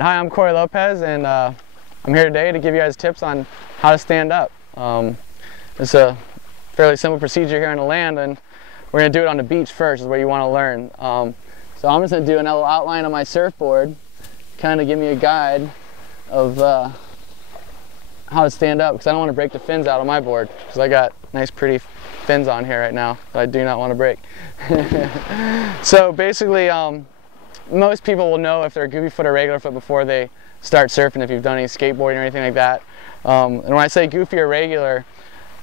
Hi, I'm Lopez, and I'm here today to give you guys tips on how to stand up. It's a fairly simple procedure here on the land, and we're going to do it on the beach first, is where you want to learn. So I'm just going to do a little outline on my surfboard, kind of give me a guide of how to stand up, because I don't want to break the fins out on my board, because I got nice pretty fins on here right now that I do not want to break. So basically, most people will know if they're a goofy foot or regular foot before they start surfing, if you've done any skateboarding or anything like that. And when I say goofy or regular,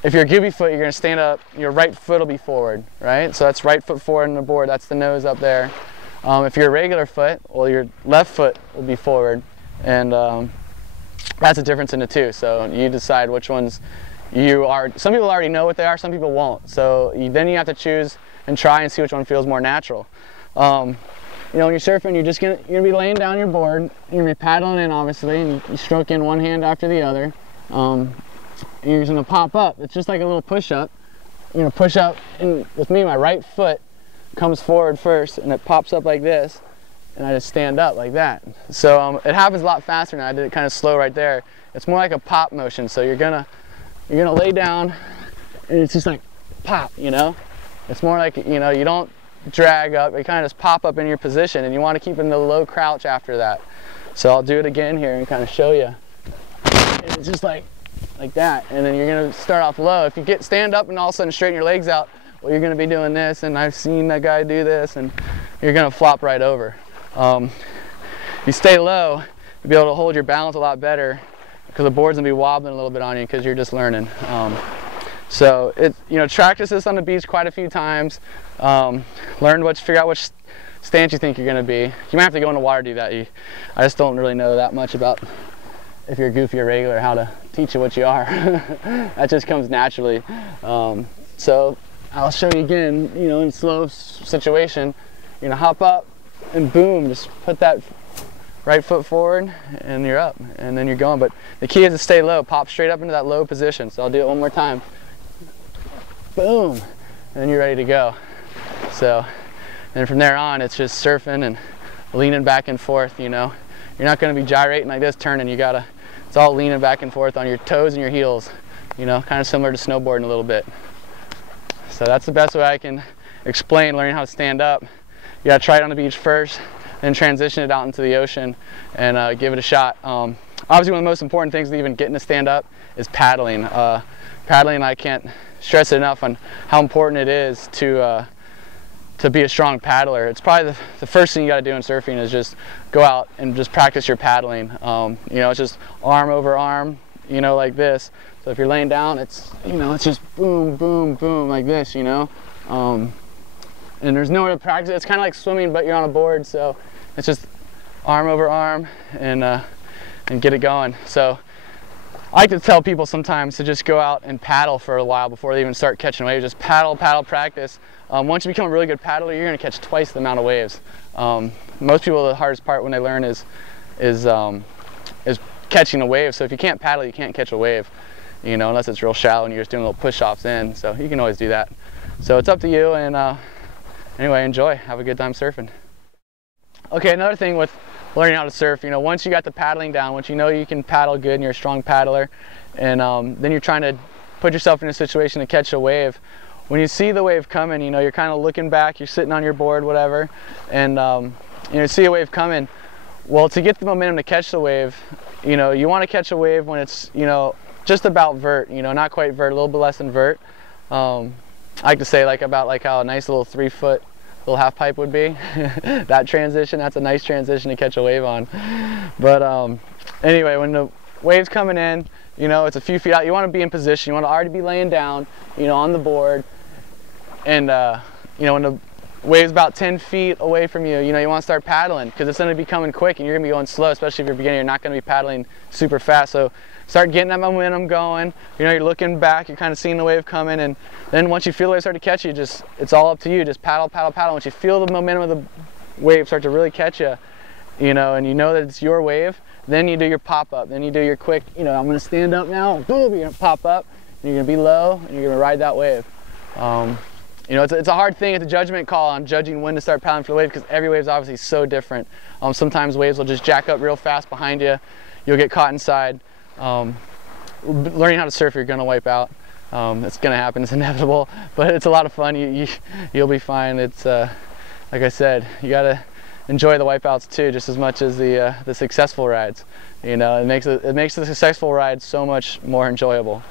if you're a goofy foot, you're going to stand up, your right foot will be forward, right? So that's right foot forward on the board, that's the nose up there. If you're a regular foot, well, your left foot will be forward, and that's the difference in the two. So you decide which ones you are. Some people already know what they are, some people won't. So then you have to choose and try and see which one feels more natural. You know, when you're surfing, you're gonna be laying down your board, you're gonna be paddling in, obviously, and you stroke in one hand after the other. And you're just gonna pop up. It's just like a little push-up. You're gonna push up, and with me, my right foot comes forward first, and it pops up like this, and I just stand up like that. So it happens a lot faster now. I did it kind of slow right there. It's more like a pop motion. So you're gonna lay down, and it's just like pop. You know, it's more like, you know, you don't drag up, you kind of just pop up in your position, and you want to keep in the low crouch after that. So I'll do it again here and kind of show you. And it's just like that, and then you're going to start off low. If you stand up and all of a sudden straighten your legs out, well, you're going to be doing this, and I've seen that guy do this, and you're going to flop right over. You stay low, you'll be able to hold your balance a lot better, because the board's going to be wobbling a little bit on you because you're just learning. So practice this on the beach quite a few times. Figure out which stance you think you're going to be. You might have to go in the water to do that. I just don't really know that much about, if you're goofy or regular, how to teach you what you are. That just comes naturally. So I'll show you again, you know, in slow situation, you're going to hop up and boom, just put that right foot forward and you're up, and then you're going. But the key is to stay low, pop straight up into that low position. So I'll do it one more time. Boom, and then you're ready to go. So, and from there on, it's just surfing and leaning back and forth. You know, you're not going to be gyrating like this, turning. It's all leaning back and forth on your toes and your heels. You know, kind of similar to snowboarding a little bit. So that's the best way I can explain learning how to stand up. You got to try it on the beach first, then transition it out into the ocean and give it a shot. Obviously, one of the most important things to even getting to stand up is paddling. Paddling, I can't stress it enough on how important it is to be a strong paddler. It's probably the first thing you got to do in surfing is just go out and just practice your paddling. You know, it's just arm over arm, you know, like this. So if you're laying down, it's, you know, it's just boom, boom, boom, like this, you know. And there's nowhere to practice. It's kind of like swimming, but you're on a board, so it's just arm over arm and get it going. So I like to tell people sometimes to just go out and paddle for a while before they even start catching waves. Just paddle, practice. Once you become a really good paddler, you're going to catch twice the amount of waves. Most people, the hardest part when they learn is catching a wave. So if you can't paddle, you can't catch a wave, you know, unless it's real shallow and you're just doing little push-offs in. So you can always do that. So it's up to you, and anyway, enjoy. Have a good time surfing. Okay, another thing with learning how to surf, you know, once you got the paddling down, once you know you can paddle good and you're a strong paddler, and then you're trying to put yourself in a situation to catch a wave. When you see the wave coming, you know, you're kind of looking back, you're sitting on your board, whatever, and you know, see a wave coming. Well, to get the momentum to catch the wave, you know, you want to catch a wave when it's, you know, just about vert, you know, not quite vert, a little bit less than vert. I like to say about how a nice little 3-foot little half pipe would be. That transition, that's a nice transition to catch a wave on. But anyway, when the wave's coming in, you know, it's a few feet out, you want to be in position, you want to already be laying down, you know, on the board, and you know, when the wave's about 10 feet away from you, you know, you want to start paddling, because it's going to be coming quick and you're going to be going slow, especially if you're beginning. You're not going to be paddling super fast. So start getting that momentum going. You know, you're looking back, you're kind of seeing the wave coming, and then once you feel the wave start to catch you, it's all up to you. Just paddle, paddle, paddle. Once you feel the momentum of the wave start to really catch you, you know, and you know that it's your wave, then you do your pop-up. Then you do your quick, you know, I'm going to stand up now, boom, you're going to pop up, and you're going to be low, and you're going to ride that wave. You know, it's a hard thing. It's a judgment call on judging when to start paddling for the wave, because every wave is obviously so different. Sometimes waves will just jack up real fast behind you. You'll get caught inside. Learning how to surf, you're going to wipe out. It's going to happen. It's inevitable, but it's a lot of fun. You'll be fine. It's like I said, you got to enjoy the wipeouts too, just as much as the successful rides. You know, it makes the successful ride so much more enjoyable.